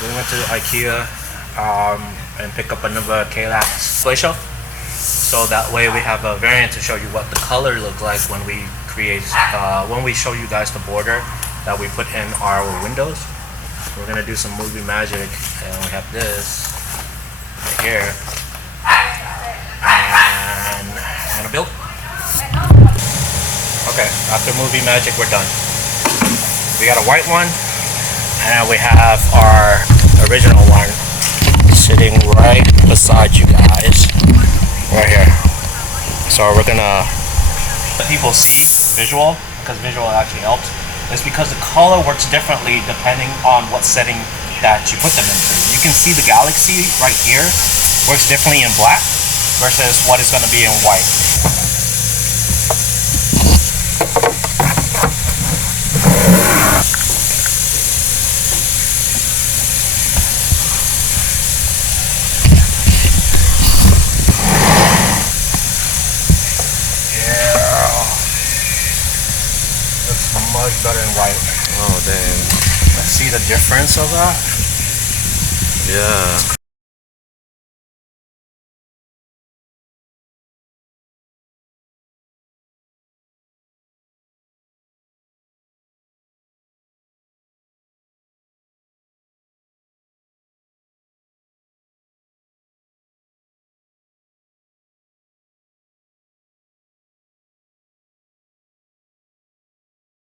We went to Ikea and pick up another Ikea Shelf. So that way we have a variant to show you what the color look like when we when we show you guys the border that we put in our windows. We're gonna do some movie magic, and we have this right here, and I'm gonna build. Okay, after movie magic, we're done. We got a white one, and we have our original one sitting right beside you guys, right here. So we're gonna let people see visual, because visual actually helps. It's because the color works differently depending on what setting that you put them into. You can see the galaxy right here works differently in black versus what is going to be in white. Much better in white. Oh damn. Let's see the difference of that. Yeah.